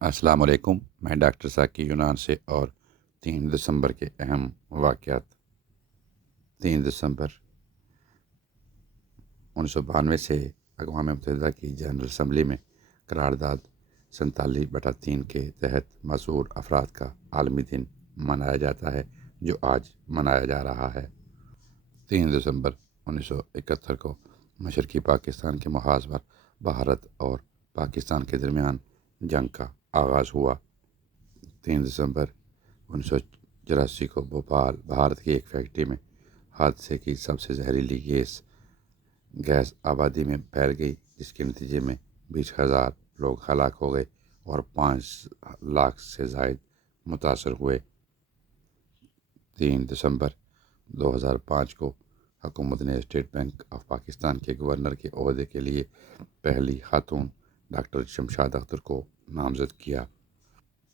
السلام علیکم، میں ڈاکٹر ثاقی یونان سے اور 3 دسمبر کے اہم واقعات۔ 3 دسمبر 1992 سے اقوام متحدہ کی جنرل اسمبلی میں قرارداد 47/3 کے تحت معذور افراد کا عالمی دن منایا جاتا ہے، جو آج منایا جا رہا ہے۔ 3 دسمبر 1971 کو مشرقی پاکستان کے محاذ پر بھارت اور پاکستان کے درمیان جنگ کا آغاز ہوا۔ 3 دسمبر 1984 کو بھوپال، بھارت کی ایک فیکٹری میں حادثے کی سب سے زہریلی گیس آبادی میں پھیل گئی، جس کے نتیجے میں 20,000 لوگ ہلاک ہو گئے اور 5 لاکھ سے زائد متاثر ہوئے۔ 3 دسمبر 2005 کو حکومت نے اسٹیٹ بینک آف پاکستان کے گورنر کے عہدے کے لیے پہلی خاتون ڈاکٹر شمشاد اختر کو نامزد کیا۔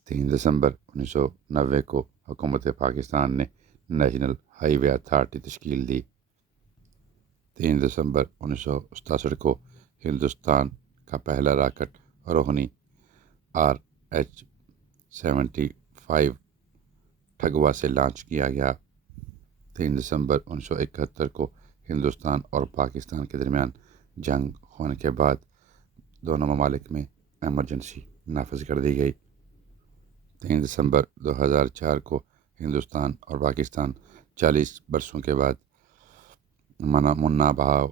3 دسمبر 1990 کو حکومت پاکستان نے نیشنل ہائی وے اتھارٹی تشکیل دی۔ 3 دسمبر 1967 کو ہندوستان کا پہلا راکٹ روہنی RH-75 ٹھگوا سے لانچ کیا گیا۔ 3 دسمبر 1971 کو ہندوستان اور پاکستان کے درمیان جنگ ہونے کے بعد دونوں ممالک میں ایمرجنسی نافذ کر دی گئی۔ 3 دسمبر 2004 کو ہندوستان اور پاکستان 40 برسوں کے بعد منا بھاؤ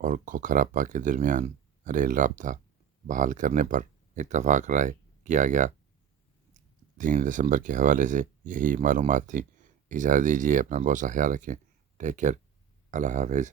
اور کھوکھراپا کے درمیان ریل رابطہ بحال کرنے پر اتفاق رائے کیا گیا۔ 3 دسمبر کے حوالے سے یہی معلومات تھی۔ اجازت دیجیے، اپنا بہت سا خیال رکھیں۔ ٹیک کیئر، اللہ حافظ۔